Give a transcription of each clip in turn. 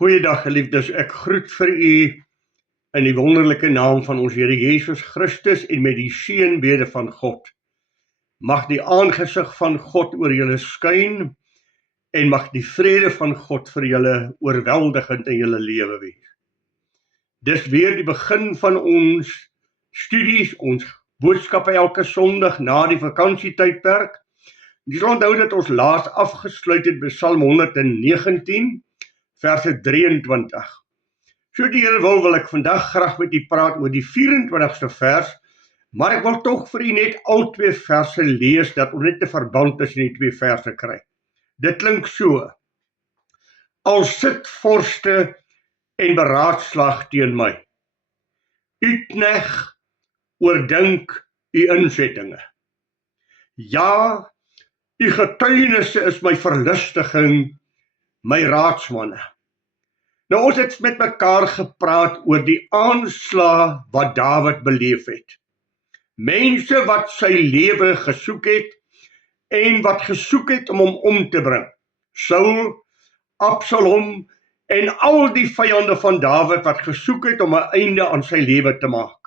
Goeiedag geliefdes, ek groet vir u in die wonderlike naam van ons Here Jesus Christus en met die seënbede van God. Mag die aangesig van God oor julle skyn en mag die vrede van God vir julle oorweldigend in julle lewe wees. Dis weer die begin van ons studies, ons boodskappe elke Sondag na die vakansietydperk. Jy sal onthou dat ons laas afgesluit het by Psalm 119, verse 23. So die Here wil ek vandag graag met u praat oor die 24ste vers, maar ek wil tog vir u net al twee verse lees, dat ons net 'n verband tussen die twee verse kry. Dit klink so: Al sit vorste en beraadslag teen my, u knegt oordink u insettinge. Ja, u getuienisse is my verlustiging, my raadsmanne. Nou ons het met mekaar gepraat oor die aanslag wat Dawid beleef het. Mense wat sy lewe gesoek het en wat gesoek het om hom om te bring. Saul, Absalom en al die vyande van Dawid wat gesoek het om 'n einde aan sy lewe te maak.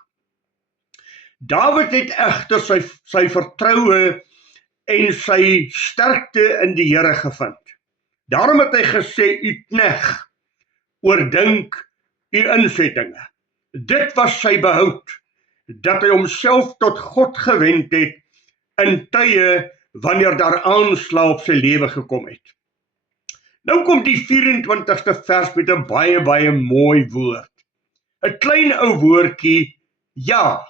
Dawid het egter sy vertroue en sy sterkte in die Here gevind. Daarom het hy gesê, u knegt oordink u insettinge. Dit was sy behoud, dat hy homself tot God gewend het in tye wanneer daar aanslag op sy lewe gekom het. Nou kom die 24ste vers met 'n baie mooi woord. 'n klein ou woordjie, ja.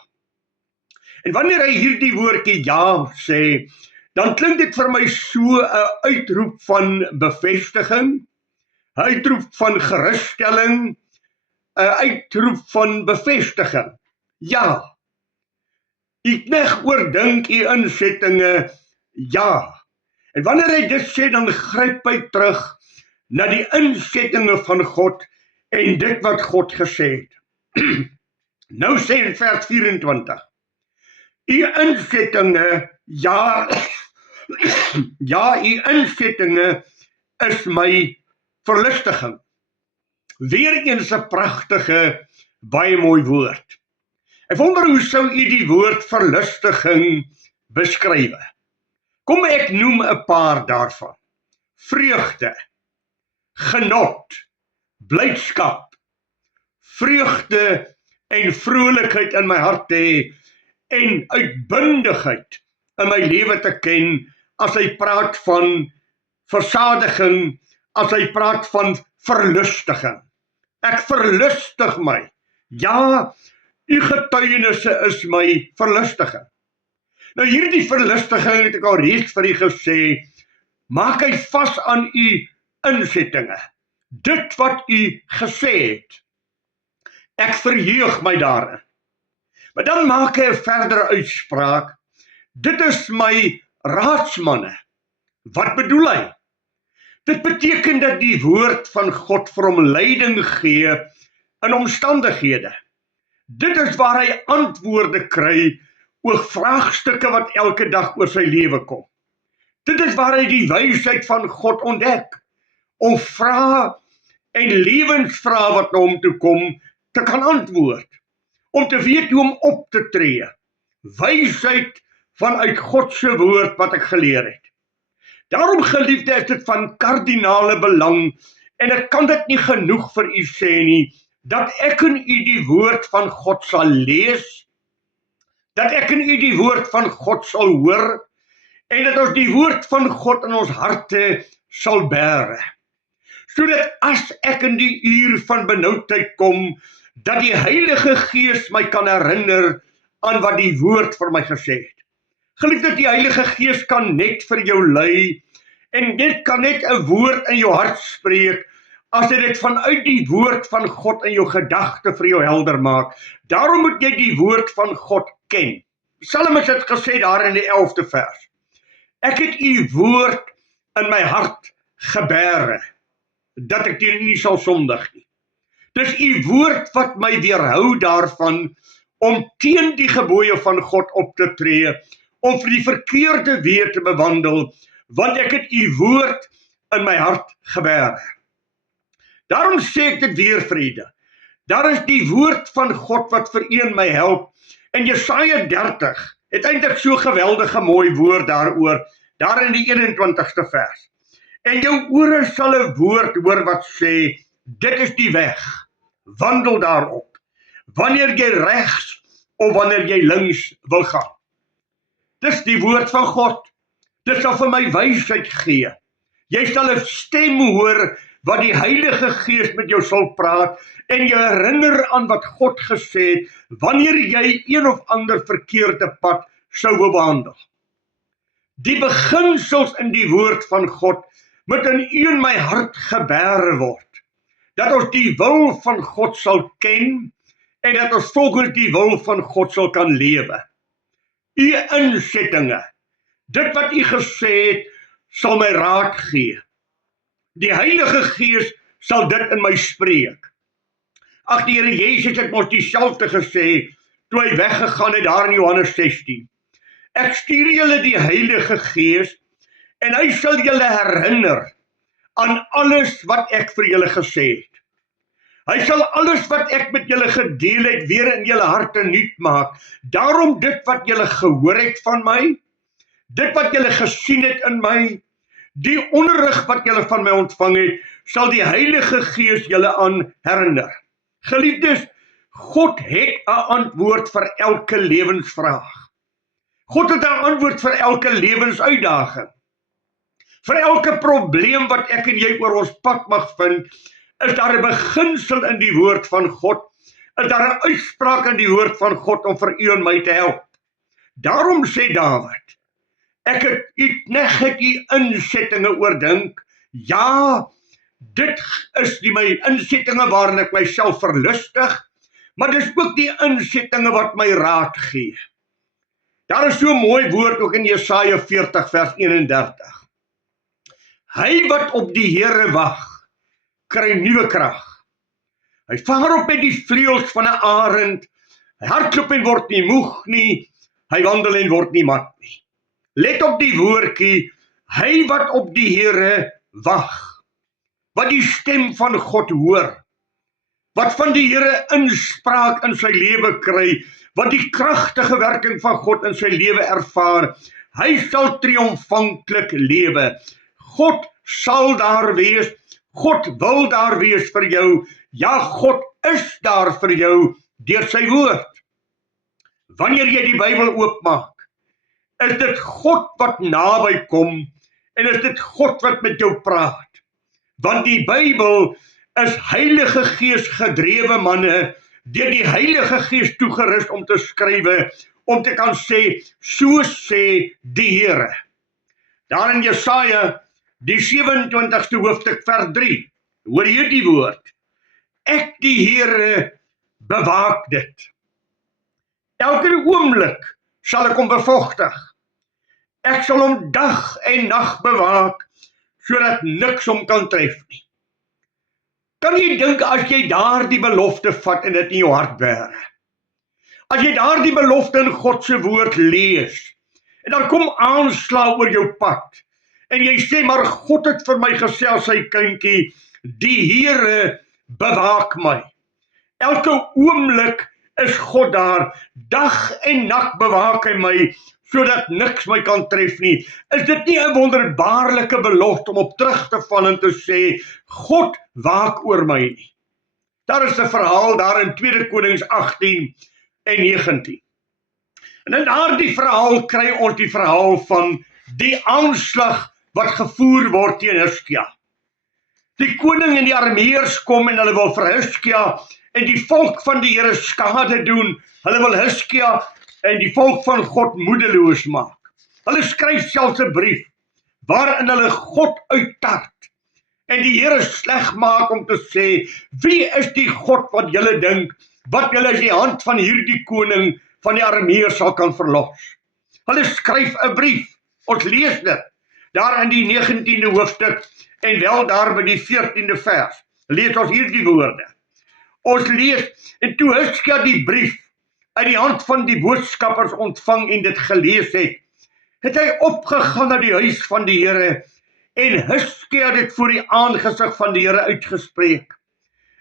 En wanneer hy hierdie woordjie ja sê, dan klink dit vir my so 'n uitroep van bevestiging, 'n uitroep van gerusstelling, 'n uitroep van bevestiging. Ja, u knegt oordink u insettinge, ja. En wanneer hy dit sê, dan gryp hy terug na die insettinge van God en dit wat God gesê het. Nou sê in vers 24, u insettinge, ja, ja, u insettinge is my verlustiging. Weereens 'n pragtige, baie mooi woord. Ek wonder hoe sou u die woord verlustiging beskryf? Kom ek noem 'n paar daarvan. Vreugde, genot, blydskap, vreugde en vrolikheid in my hart te hê en uitbundigheid in my lewe te ken as hy praat van versadiging, as hy praat van verlustiging. Ek verlustig my. Ja, u getuienisse is my verlustiging. Nou hierdie verlustiging het ek al reeds vir u gesê, maak hy vas aan u insettinge. Dit wat u gesê het. Ek verheug my daarin. Maar dan maak hy 'n verdere uitspraak. Dit is my raadsmanne. Wat bedoel hy? Dit beteken dat die woord van God vir hom leiding gee in omstandighede. Dit is waar hy antwoorde kry oor vraagstukke wat elke dag oor sy lewe kom. Dit is waar hy die wysheid van God ontdek, om vrae en lewensvrae wat na hom toe kom, te kan antwoord, om te weet hoe om op te tree. Wysheid vanuit God se woord wat ek geleer het. Daarom geliefde is dit van kardinale belang, en ek kan dit nie genoeg vir u sê nie, dat ek in u die woord van God sal lees, dat ek in u die woord van God sal hoor, en dat ons die woord van God in ons harte sal bære. Sodat as ek in die uur van benoudheid kom, dat die Heilige Gees my kan herinner aan wat die woord vir my gesê het. Geliefde, die Heilige Gees kan net vir jou lei, en dit kan net 'n woord in jou hart spreek, as hy dit vanuit die woord van God in jou gedagte vir jou helder maak. Daarom moet jy die woord van God ken. Psalms het gesê daar in die 11de vers, ek het u woord in my hart gebære, dat ek nie sal sondig nie. Dis u woord wat my weerhou daarvan, om teen die gebooie van God op te tree, om vir die verkeerde weer te bewandel, want ek het u woord in my hart gebære. Daarom sê ek dit weer, vriende. Daar is die woord van God wat vir een my help. En Jesaja 30 het eintlik so geweldige mooi woord daaroor, daar in die 21ste vers. En jou ore sal 'n woord hoor wat sê, dit is die weg, wandel daarop, wanneer jy regs of wanneer jy links wil gaan. Dis die woord van God. Dit sal vir my wysheid gee. Jy sal 'n stem hoor wat die Heilige Gees met jou sal praat en jou herinner aan wat God gesê het wanneer jy een of ander verkeerde pad sou bewandel. Die beginsels in die woord van God moet in u en my hart gebêre word. Dat ons die wil van God sal ken en dat ons volgens die wil van God sal kan lewe. U insettinge, dit wat u gesê het, sal my raad gee. Die Heilige Gees sal dit in my spreek. Ag, die Here Jesus het mos dieselfde gesê toe hy weggegaan het daar in Johannes 16. Ek stuur julle die Heilige Gees en hy sal julle herinner aan alles wat ek vir julle gesê het. Hy sal alles wat ek met julle gedeel het weer in julle harte nuut maak. Daarom dit wat julle gehoor het van my, dit wat julle gesien het in my, die onderrig wat julle van my ontvang het, sal die Heilige Gees julle aan herinner. Geliefdes, God het 'n antwoord vir elke lewensvraag. God het 'n antwoord vir elke lewensuitdaging. Vir elke probleem wat ek en jy oor ons pad mag vind, is daar 'n beginsel in die woord van God, is daar 'n uitspraak in die woord van God om vir u en my te help. Daarom sê Dawid, ek het u knegt het u insettinge oordink. Ja, dit is my insettinge waarin ek myself verlustig, maar dis ook die insettinge wat my raad gee. Daar is so 'n mooi woord ook in Jesaja 40 vers 31. Hy wat op die Here wag, kry nuwe krag. Hy vaar op met die vleuels van 'n arend. Hy hardloop en word nie moeg nie. Hy wandel en word nie mat nie. Let op die woordjie, hy wat op die Here wag. Wat die stem van God hoor. Wat van die Here inspraak in sy lewe kry. Wat die kragtige werking van God in sy lewe ervaar. Hy sal triomfantlik lewe. God sal daar wees. God wil daar wees vir jou. Ja, God is daar vir jou deur sy woord. Wanneer jy die Bybel oopmaak, is dit God wat naby kom en is dit God wat met jou praat. Want die Bybel is Heilige Gees gedrewe manne, deur die Heilige Gees toegerus om te skrywe, om te kan sê, so sê die Here. Daar in Jesaja, die 27ste hoofstuk vers 3, hoor jy die woord? Ek die Here bewaak dit. Elke oomblik sal ek hom bevogtig. Ek sal hom dag en nag bewaak, sodat niks hom kan tref nie. Kan jy dink as jy daardie belofte vat en dit in jou hart bære? As jy daardie belofte in God se woord lees, en dan kom aanslag oor jou pad, en jy sê, maar God het vir my gesê as sy kindjie, die Here bewaak my. Elke oomblik is God daar, dag en nag bewaak hy my, sodat niks my kan tref nie. Is dit nie 'n wonderbaarlike belofte om op terug te val en te sê, God waak oor my nie? Daar is 'n verhaal daar in 2 Konings 18 en 19. En in daardie verhaal kry ons die verhaal van die aanslag wat gevoer word teen Hiskia. Die koning en die Arameërs kom en hulle wil vir Hiskia en die volk van die Here skade doen. Hulle wil Hiskia en die volk van God moedeloos maak. Hulle skryf selfs 'n brief waarin hulle God uittart en die Here sleg maak om te sê, wie is die God wat julle dink, wat julle uit die hand van hierdie koning van die Arameërs sal kan verlos? Hulle skryf 'n brief. Ons lees dit daar in die 19de hoofstuk en wel daar by die 14de vers. Lees ons hierdie woorde. Ons lees, en toe Hiskia die brief uit die hand van die boodskappers ontvang en dit gelees het hy opgegaan na die huis van die Here en Hiskia het dit voor die aangesig van die Here uitgespreek.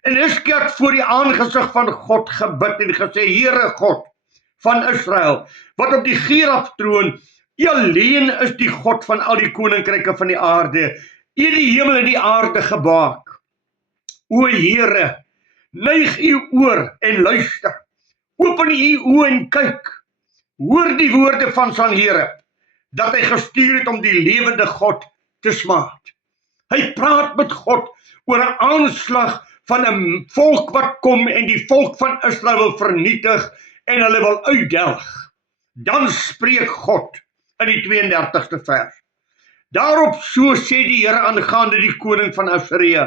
En Hizkia het voor die aangesig van God gebid en gesê, Here God van Israel, wat op die Gerab troon, U alleen is die God van al die koninkryke van die aarde. U het die hemel en die aarde gemaak. O Here, neig U oor en luister. Open U oë en kyk. Hoor die woorde van Sanherib, dat hy gestuur het om die lewende God te smaad. Hy praat met God oor 'n aanslag van 'n volk wat kom en die volk van Israel wil vernietig en hulle wil uitdelg. Dan spreek God in die 32ste vers. Daarop so sê die Here aangaande die koning van Assirië,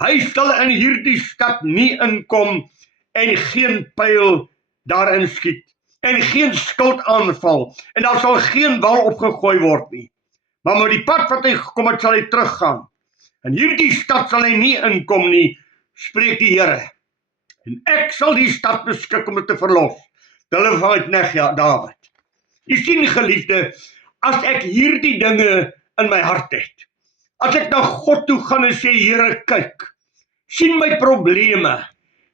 hy sal in hierdie stad nie inkom en geen pyl daarin skiet en geen skild aanval en daar sal geen wal opgegooi word nie. Maar met die pad wat hy gekom het, sal hy teruggaan. In hierdie stad sal hy nie inkom nie, spreek die Here. En ek sal die stad beskik om dit te verlos. Hulle van Negja, Dawid. Jy sien, geliefde, as ek hierdie dinge in my hart het, as ek na God toe gaan en sê, Here, kyk, sien my probleme,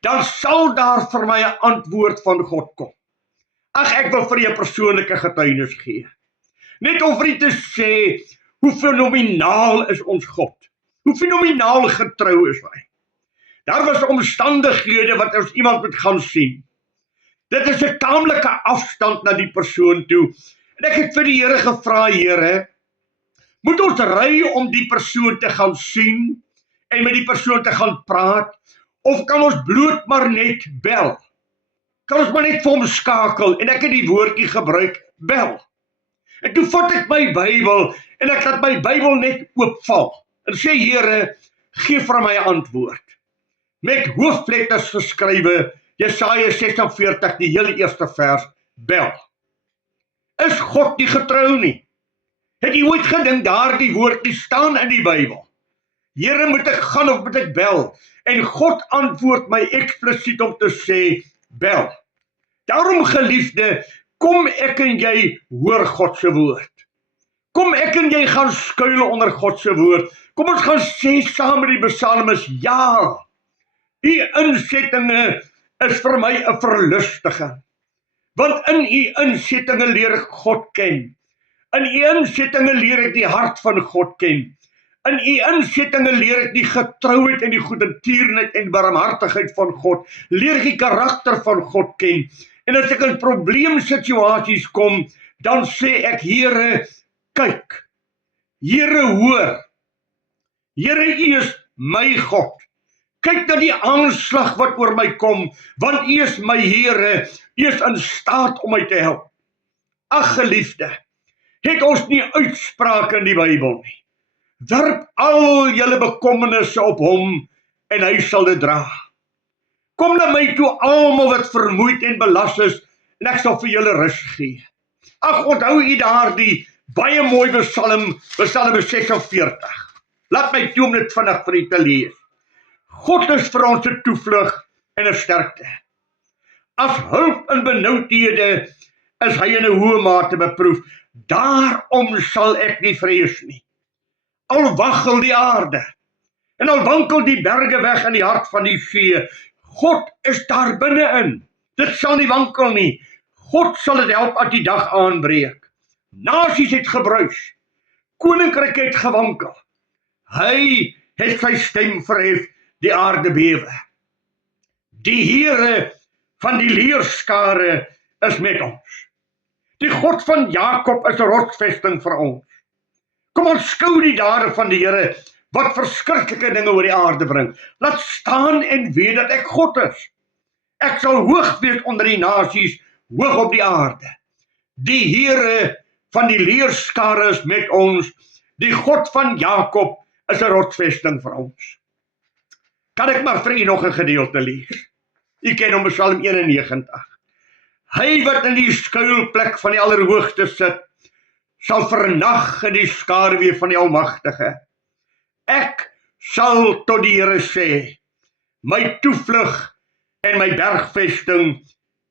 dan sal daar vir my 'n antwoord van God kom. Ag, ek wil vir jou 'n persoonlike getuienis gee. Net om vir u te sê, hoe fenomenaal is ons God. Hoe fenomenaal getrou is hy. Daar was omstandighede wat ons iemand moet gaan sien. Dit is 'n taamlike afstand na die persoon toe. En ek het vir die Here gevra, Here, moet ons ry om die persoon te gaan sien en met die persoon te gaan praat, of kan ons bloot maar net bel? Kan ons maar net vir hom skakel, en ek het die woordjie gebruik, bel. En toe vat ek my Bybel, en ek laat my Bybel net oopval, en sê, Here, gee vir my antwoord. Met hoofletters geskrywe, Jesaja 46, die heel eerste vers, bel. Is God nie getrou nie? Het jy ooit gedink daardie woordjie staan in die Bybel? Here, moet ek gaan of moet ek bel? En God antwoord my eksplisiet om te sê, bel. Daarom, geliefde, kom ek en jy hoor God se woord. Kom ek en jy gaan skuil onder God se woord. Kom ons gaan sê saam met die psalmis, ja, die insettinge is vir my 'n verlustiging. Want in u insettinge leer ek God ken. In u insettinge leer ek die hart van God ken. In u insettinge leer ek die getrouheid en die goedertierenheid en barmhartigheid van God. Leer ek die karakter van God ken. En as ek in probleemsituasies kom, dan sê ek, Here, kyk. Here, hoor. Here, u is my God. Kyk na die aanslag wat oor my kom, want u is my Here, u is in staat om my te help. Ag, geliefde, het ons nie uitsprake in die Bybel nie. Werp al julle bekommernisse op hom, en hy sal dit dra. Kom na my toe almal wat vermoeid en belas is, en ek sal vir julle rus gee. Ag, onthou u daardie baie mooi Psalm 46. Laat my toe om dit vinnig vir u te lees. God is vir ons 'n toevlug en 'n sterkte. As hulp in benoudhede is hy in 'n hoë mate beproef. Daarom sal ek nie vrees nie. Al waggel die aarde, en al wankel die berge weg in die hart van die see, God is daar binne-in. Dit sal nie wankel nie. God sal dit help as die dag aanbreek. Nasies het gebruis. Koninkryke het gewankel. Hy het sy stem verhef, die aarde bewe. Die Here van die leerskare is met ons. Die God van Jakob is 'n rotsvesting vir ons. Kom ons skou die dade van die Here, wat verskriklike dinge oor die aarde bring. Laat staan en weet dat ek God is. Ek sal hoog wees onder die nasies, hoog op die aarde. Die Here van die leerskare is met ons. Die God van Jakob is 'n rotsvesting vir ons. Kan ek maar vir u nog 'n gedeelte lees? U ken hom, Psalm 91. Hy wat in die skuilplek van die Allerhoogste sit, sal vernag in die skaduwee van die Almagtige. Ek sal tot die Here sê, my toevlug en my bergvesting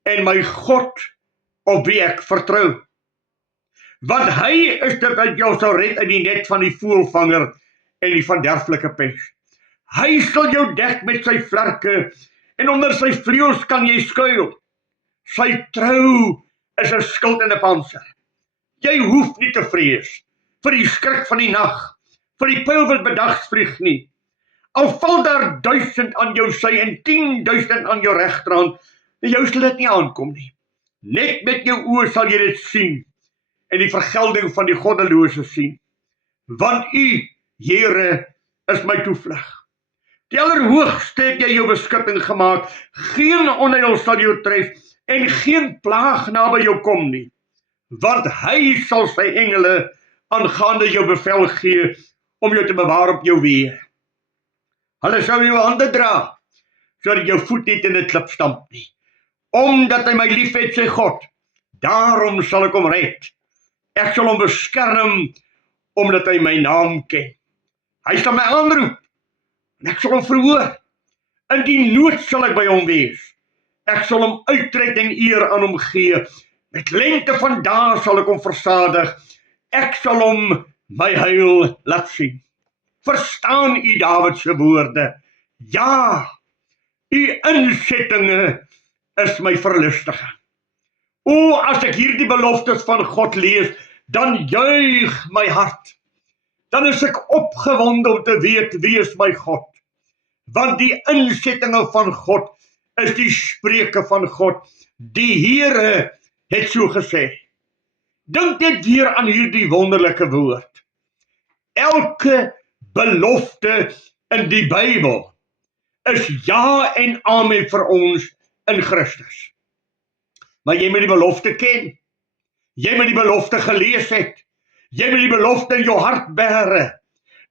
en my God op wie ek vertrou. Want hy is dit wat jou sal red uit die net van die voëlvanger en die verderflike pes. Hy sal jou dek met sy vlerke, en onder sy vleuels kan jy skuil. Sy trou is 'n skild en 'n pantser. Jy hoef nie te vrees vir die skrik van die nag, vir die pyl wat bedags vlieg nie. Al val daar 1000 aan jou sy en 10.000 aan jou regterhand, en jou sal dit nie aankom nie. Net met jou oë sal jy dit sien, en die vergelding van die goddelose sien. Want U, Here, is my toevlug. Die Allerhoogste het jy jou beskutting gemaak, geen onheil sal jou tref, en geen plaag naby jou kom nie. Want hy sal sy engele aangaande jou bevel gee, om jou te bewaar op jou weë. Hulle sal jou hande dra, sodat jou voet niet in 'n klip stamp nie. Omdat hy my lief het, sê God, daarom sal ek hom red. Ek sal hom beskerm, omdat hy my naam ken. Hy sal my aanroep, en ek sal hom verhoor. In die nood sal ek by hom wees. Ek sal hom uittrek en eer aan hom gee. Met lengte van dae sal ek hom versadig. Ek sal hom my heil laat sien. Verstaan U Dawid se woorde? Ja, U insettinge is my verlustiging. O, as ek hierdie beloftes van God lees, dan juig my hart. Dan is ek opgewonde om te weet wie is my God. Want die insettinge van God is die spreuke van God. Die Here het so gesê. Dink net weer aan hierdie wonderlike woord. Elke belofte in die Bybel is ja en amen vir ons in Christus. Maar jy moet die belofte ken. Jy moet die belofte gelees het. Jy moet die belofte in jou hart bære.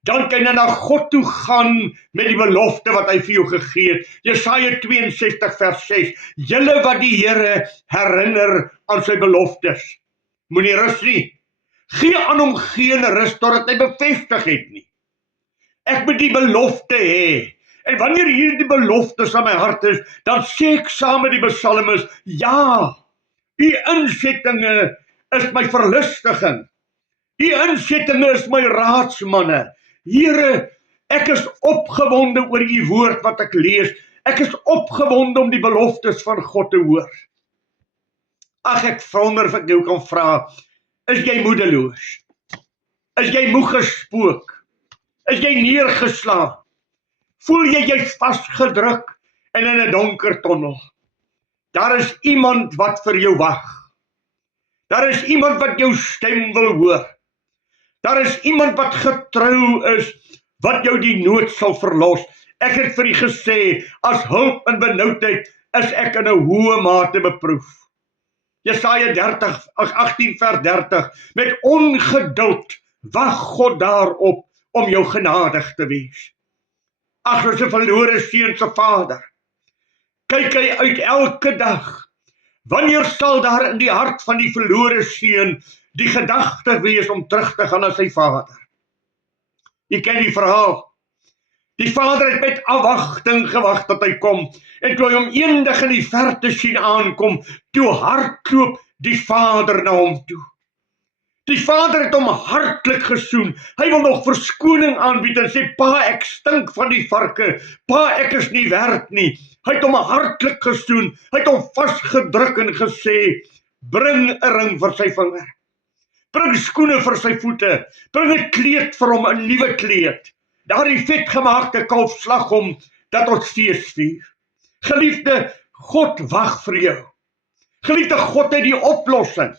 Dan kan jy na God toe gaan met die belofte wat hy vir jou gegee het. Jesaja 62 vers 6. Julle wat die Here herinner aan sy beloftes. Moenie rus nie. Gee aan hom geen rus totdat hy bevestig het nie. Ek moet die belofte hê. En wanneer hierdie beloftes aan my hart is, dan sê ek saam met die psalmis, ja, U insettinge is my verlustiging. U insettinge is my raadsmanne. Here, ek is opgewonde oor U woord wat ek lees. Ek is opgewonde om die beloftes van God te hoor. Ag, ek wonder of ek jou kan vra, is jy moedeloos? Is jy moeg gespook? Is jy neergeslaan? Voel jy jy's vasgedruk en in 'n donker tonnel? Daar is iemand wat vir jou wag. Daar is iemand wat jou stem wil hoor. Daar is iemand wat getrou is, wat jou die nood sal verlos. Ek het vir U gesê, as hulp in benoudheid is ek in 'n hoë mate beproef. Jesaja 18 vers 30, met ongeduld wag God daarop om jou genadig te wees. Ag, as 'n verlore seun se vader, kyk hy uit elke dag. Wanneer sal daar in die hart van die verlore seun die gedagte wees om terug te gaan na sy vader? Jy ken die verhaal. Die vader het met afwagting gewag tot hy kom, en toe hy hom eendag in die verte sien aankom, toe hardloop die vader na hom toe. Die vader het hom hartlik gesoen. Hy wil nog verskoning aanbied en sê, pa, ek stink van die varke. Pa, ek is nie werd nie. Hy het hom hartlik gesoen. Hy het hom vasgedruk en gesê, bring 'n ring vir sy vinger. Bring skoene vir sy voete. Bring 'n kleed vir hom, 'n nuwe kleed. Daardie vetgemaakte kalf slag hom, dat ons fees vier. Geliefde, God wag vir jou. Geliefde, God het die oplossing.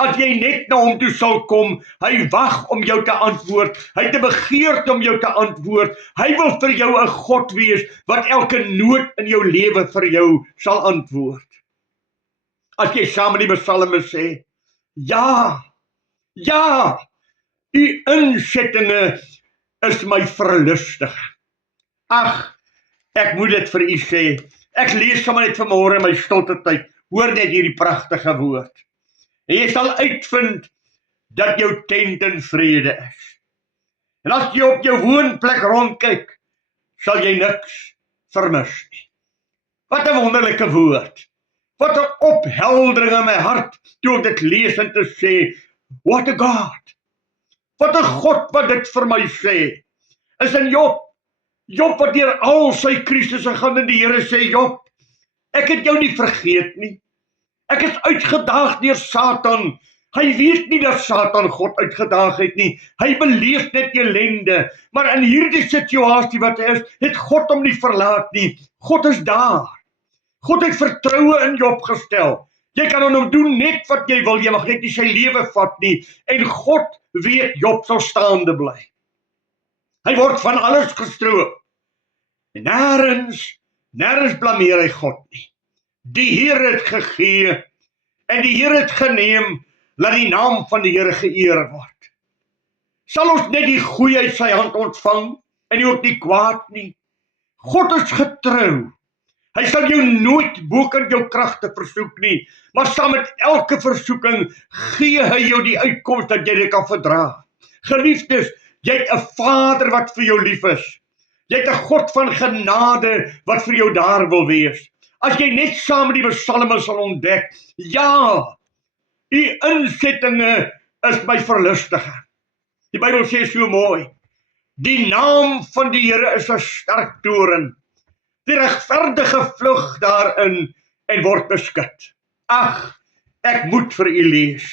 As jy net na hom toe sal kom, hy wag om jou te antwoord. Hy het 'n begeerte om jou te antwoord. Hy wil vir jou 'n God wees, wat elke nood in jou lewe vir jou sal antwoord. As jy saam met die psalmis sê, ja, ja, U insettinge is my verlustiging. Ag, ek moet dit vir U sê. Ek lees sommer net vanmôre in my stilte tyd. Hoor net hierdie pragtige woord. En jy sal uitvind dat jou tent in vrede is. En as jy op jou woonplek rondkyk, sal jy niks vermis nie. Wat 'n wonderlike woord. Wat 'n opheldering in my hart toe ek dit lees en te sê, what a God. Wat 'n God wat dit vir my sê. Is in Job Job wat deur al sy krisisse gaan en die Here sê, Job, ek het jou nie vergeet nie. Ek is uitgedaag deur Satan. Hy weet nie dat Satan God uitgedaag het nie. Hy beleef net ellende. Maar in hierdie situasie wat hy is, het God hom nie verlaat nie. God is daar. God het vertroue in Job gestel. Jy kan aan hom doen net wat jy wil. Jy mag net nie sy lewe vat nie. En God weet Job sal staande bly. Hy word van alles gestroop. Nêrens blameer hy God nie. Die Here het gegee en die Here het geneem, laat die naam van die Here geëer word. Sal ons net die goeie uit sy hand ontvang en nie ook die kwaad nie. God is getrou. Hy sal jou nooit bokant jou kragte versoek nie, maar saam met elke versoeking gee hy jou die uitkoms dat jy dit kan verdra. Geliefdes, jy het 'n Vader wat vir jou lief is. Jy het 'n God van genade wat vir jou daar wil wees. As jy net saam met die psalme sal ontdek, ja, die insettinge is my verlustige. Die Bybel sê so mooi, die naam van die Here is 'n sterk toren. Die regverdige vlug daarin en word beskud. Ag, ek moet vir u lees.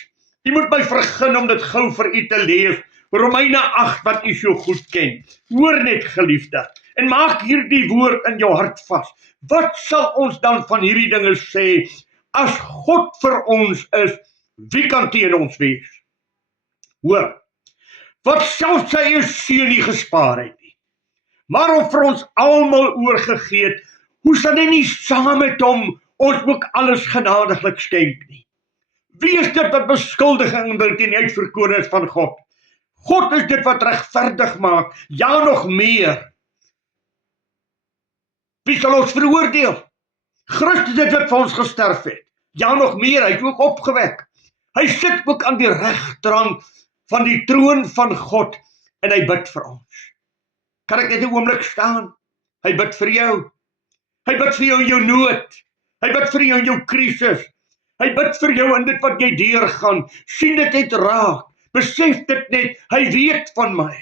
U moet my vergun om dit gou vir u te lees. Romeine 8 wat u so goed ken. Hoor net, geliefde, en maak hierdie woord in jou hart vas. Wat sal ons dan van hierdie dinge sê? As God vir ons is, wie kan teen ons wees? Hoor, wat selfs sy eie seun nie gespaar het nie, maar hom vir ons almal oorgegee het, hoe sal hy nie saam met hom ons ook alles genadiglik skenk nie? Wie is dit wat beskuldiging wil teen die uitverkorenes van God? God is dit wat regverdig maak, ja nog meer. Wie sal ons veroordeel? Christus is dit wat vir ons gesterf het, ja nog meer, hy het ook opgewek. Hy sit ook aan die regterhand van die troon van God en hy bid vir ons. Kan ek net 'n oomblik staan? Hy bid vir jou. Hy bid vir jou in jou nood. Hy bid vir jou in jou krisis. Hy bid vir jou in dit wat jy deurgaan. Sien dit net raak. Besef dit net, hy weet van my.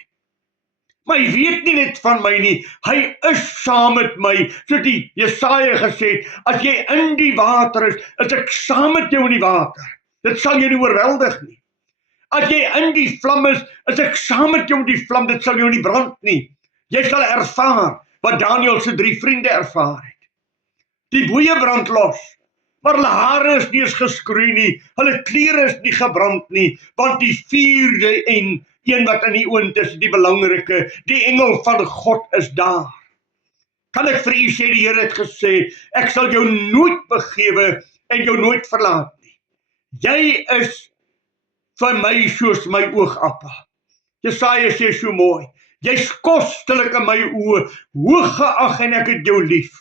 Maar hy weet nie net van my nie, hy is saam met my, soos die Jesaja gesê het, as jy in die water is ek saam met jou in die water. Dit sal jou nie oorweldig nie. As jy in die vlam is ek saam met jou in die vlam, dit sal jou nie brand nie. Jy sal ervaar wat Daniël se 3 vriende ervaar het. Die boeie brand los, maar hulle hare is nie eens geskroei nie, hulle klere is nie gebrand nie, want die 4de en een wat in die oond is, die belangrike, die engel van God is daar. Kan ek vir u sê, die Here het gesê, ek sal jou nooit begewe en jou nooit verlaat nie. Jy is vir my soos my oogappel. Jesaja sê so mooi, jy's kostelik in my oë, hoog geag en ek het jou lief.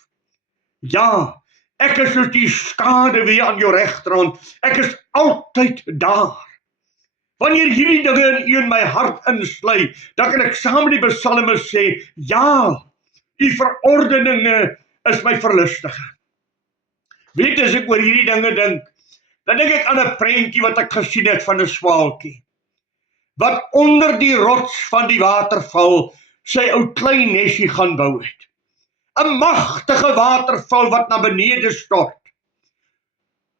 Ja, ek is soos die skaduwee aan jou regterhand, ek is altyd daar. Wanneer hierdie dinge in u en my hart insluit, dan kan ek saam met die psalme sê, ja, u verordeninge is my verlustige. Weet as ek oor hierdie dinge dink, dan dink ek aan 'n prentjie wat ek gesien het van 'n swaalkie, wat onder die rots van die waterval sy ou klein nesie gaan bou het. 'n magtige waterval wat na benede stort.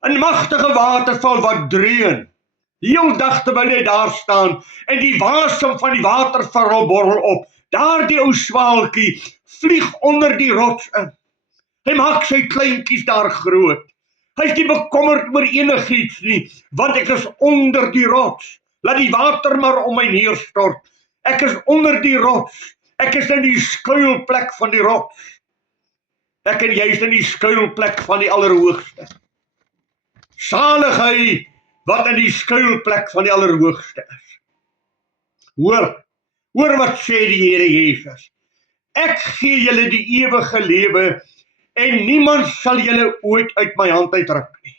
'n magtige waterval wat dreun. Heel dag terwyl hy daar staan en die wasem van die waterval borrel op. Daardie ou swaalkie vlieg onder die rots in. Hy maak sy kleintjies daar groot. Hy is nie bekommerd oor enigiets nie, want ek is onder die rots. Laat die water maar om my neerstort. Ek is onder die rots. Ek is in die skuilplek van die rots. Ek en jy is in die skuilplek van die Allerhoogste. Salig hy wat in die skuilplek van die Allerhoogste is. Hoor wat sê die Here Jesus. Ek gee julle die ewige lewe en niemand sal julle ooit uit my hand uitruk nie.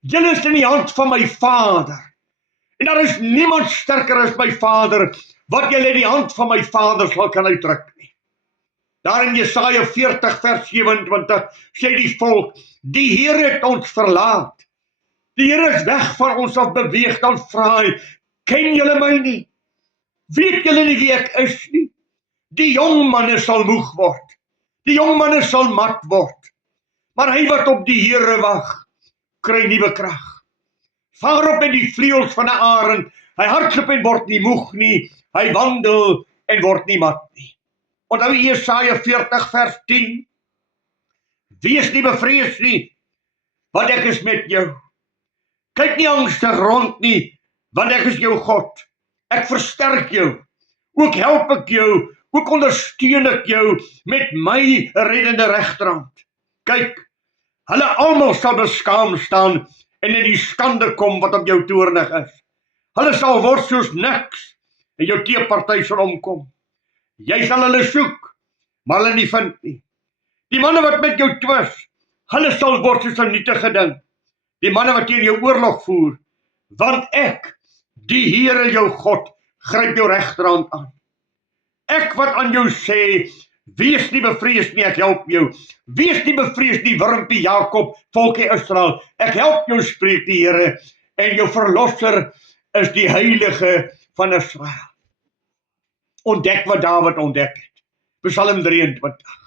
Julle is in die hand van my Vader. En daar is niemand sterker as my Vader wat julle in die hand van my Vader sal kan uitruk nie. Daar in Jesaja 40 vers 27 sê die volk, die Here het ons verlaat. Die Here is weg van ons af beweeg, dan vra hy, ken julle my nie? Weet julle nie wie ek is nie? Die jong manne sal moeg word. Die jong manne sal mat word. Maar hy wat op die Here wag, kry nuwe krag. Vaar op met die vleuels van 'n arend. Hy hardloop en word nie moeg nie. Hy wandel en word nie mat nie. Onthou Jesaja 40 vers 10. Wees nie bevrees nie, want ek is met jou. Kyk nie angstig rond nie, want ek is jou God. Ek versterk jou. Ook help ek jou. Ook ondersteun ek jou met my reddende regterhand. Kyk, hulle almal sal beskaam staan en in die skande kom wat op jou toornig is. Hulle sal word soos niks en jou teeparty sal omkom. Jy sal hulle soek, maar hulle nie vind nie. Die manne wat met jou twis, hulle sal word soos 'n nietige ding. Die manne wat teen jou oorlog voer, want ek, die Here jou God, gryp jou regterhand aan. Ek wat aan jou sê, wees nie bevrees nie, ek help jou. Wees nie bevrees nie, wurmpie Jakob, volkie Israel. Ek help jou, spreek die Here, en jou verlosser is die Heilige van Israel. Ontdek wat Dawid ontdek het. Psalm 23.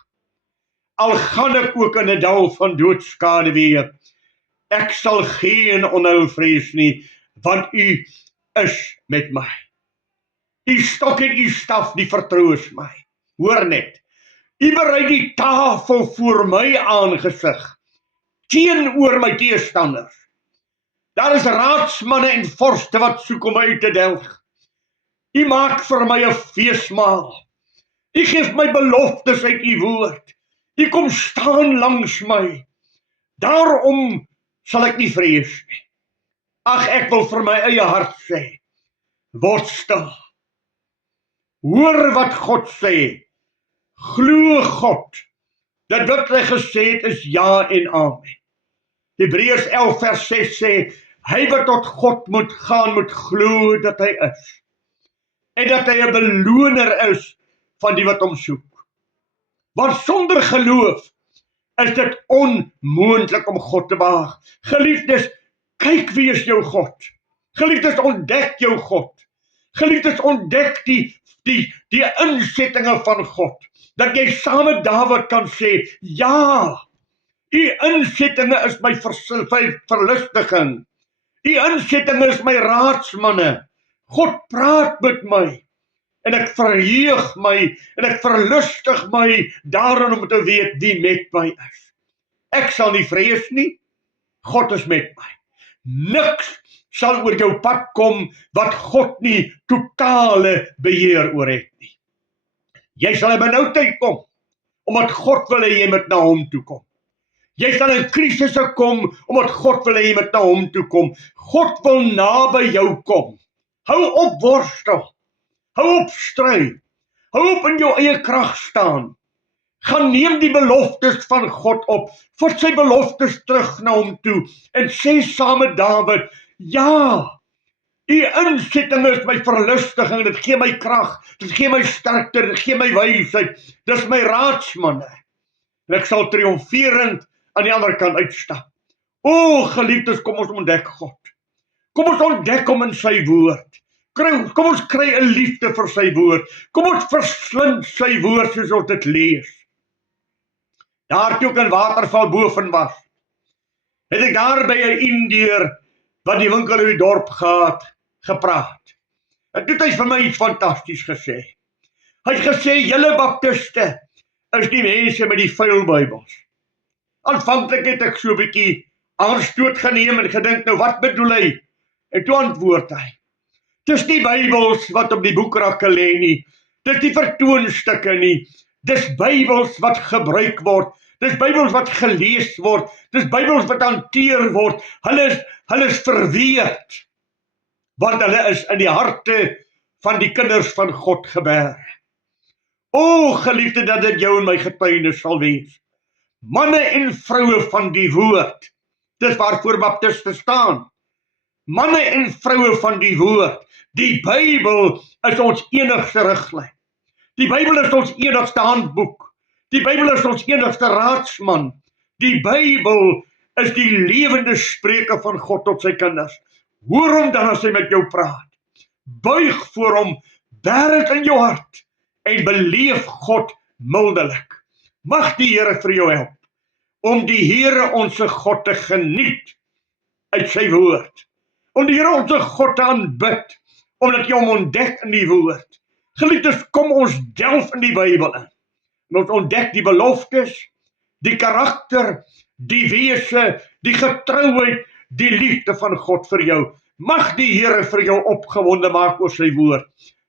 Al gaan ek ook in 'n dal van doodskaduwee, ek sal geen onheil vrees nie, want u is met my. U stok en u staf, die vertroos my. Hoor net, u berei die tafel voor my aangesig, teenoor my teestanders. Daar is raadsmanne en vorste wat soek om my uit te delg. U maak vir my 'n feesmaal. U geef my beloftes uit u woord. U kom staan langs my. Daarom sal ek nie vrees nie. Ag, ek wil vir my eie hart sê, word stil. Hoor wat God sê. Glo God. Dat wat hy gesê het is ja en amen. Hebreërs 11 vers 6 sê, hy wat tot God moet gaan, moet glo dat hy is. En dat hy 'n beloner is van die wat hom soek. Want sonder geloof is dit onmoontlik om God te behaag. Geliefdes, kyk wie is jou God. Geliefdes, ontdek jou God. Geliefdes, ontdek die insettinge van God. Dat jy saam met Dawid kan sê, ja, u insettinge is my verlustiging. U insettinge is my raadsmanne. God praat met my. En ek verheug my, en ek verlustig my daarin om te weet wie met my is. Ek sal nie vrees nie, God is met my. Niks sal oor jou pad kom wat God nie totale beheer oor het nie. Jy sal in benoudheid kom, omdat God wil hê jy moet na hom toe kom. Jy sal in krisisse kom, omdat God wil hê jy moet na hom toe kom. God wil naby jou kom. Hou op worstel. Hou op stry. Hou op in jou eie krag staan. Gaan neem die beloftes van God op. Vat sy beloftes terug na hom toe. En sê saam met Dawid, ja, u insetting is my verlustiging. Dit gee my krag. Dit gee my sterkte. Dit gee my wysheid. Dis my raadsmanne. En ek sal triomferend aan die ander kant uitstap. O, geliefdes, kom ons ontdek God. Kom ons ontdek hom in sy woord. Kom ons kry 'n liefde vir sy woord. Kom ons verslind sy woord soos ons dit lees. Daar toe ek in Waterval Boven was, het ek daar by 'n Indiër wat die winkel in die dorp gehad, gepraat. En toe het hy vir my iets fantasties gesê. Hy het gesê, julle baptiste is die mense met die vuil Bybels. Aanvanklik het ek so 'n bietjie aanstoot geneem en gedink, nou wat bedoel hy? En toe antwoord hy, dis die Bybels wat op die boekrakke lê nie, dis die vertoonstukke nie, dis Bybels wat gebruik word, dis Bybels wat gelees word, dis Bybels wat hanteer word, hulle is verweerd, want hulle is in die harte van die kinders van God gebêre. O, geliefde, dat dit jou en my getuienis sal wees. Manne en vroue van die woord, dis waarvoor baptiste staan. Manne en vroue van die woord, die Bybel is ons enigste riglyn. Die Bybel is ons enigste handboek. Die Bybel is ons enigste raadsman. Die Bybel is die lewende spreuke van God tot sy kinders. Hoor hom dan as hy met jou praat. Buig voor hom, bær dit in jou hart en beleef God mildelik. Mag die Here vir jou help om die Here onse God te geniet uit sy woord. Om die Here onse God te aanbid, omdat jy hom ontdek in die woord. Geliefdes, kom ons delf in die Bybel in. En ons ontdek die beloftes, die karakter, die wese, die getrouheid, die liefde van God vir jou. Mag die Here vir jou opgewonde maak oor sy woord,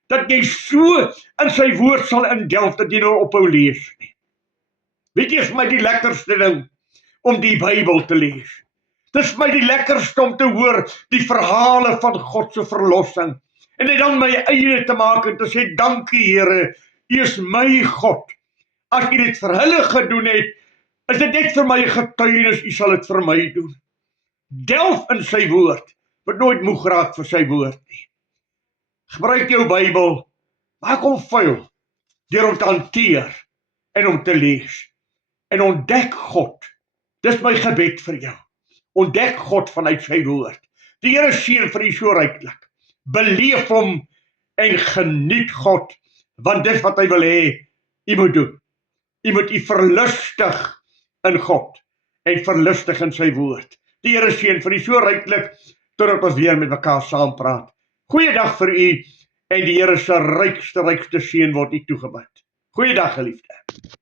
dat jy so in sy woord sal indelf, dat jy nou ophou lees nie. Weet jy, is my die lekkerste ding, om die Bybel te lees. Dit is my die lekkerste om te hoor, die verhale van God se verlossing, en dit dan my eie te maak, en te sê, dankie Here, U is my God. As U dit vir hulle gedoen het, is dit net vir my getuienis, U sal dit vir my doen. Delf in sy woord, word nooit moeg raak vir sy woord nie. Gebruik jou Bybel, maak hom vuil, deur hom te hanteer, en hom te lees. En ontdek God, dis my gebed vir jou. Ontdek God vanuit sy woord. Die Here seën vir u so ryklik. Beleef hom en geniet God, want dis wat hy wil hê, u moet doen. U moet u verlustig in God, en verlustig in sy woord. Die Here seën vir u so ryklik, totdat ons weer met mekaar saam praat. Goeiedag vir u, en die Here se rykste seën word u toegebid. Goeiedag, geliefde.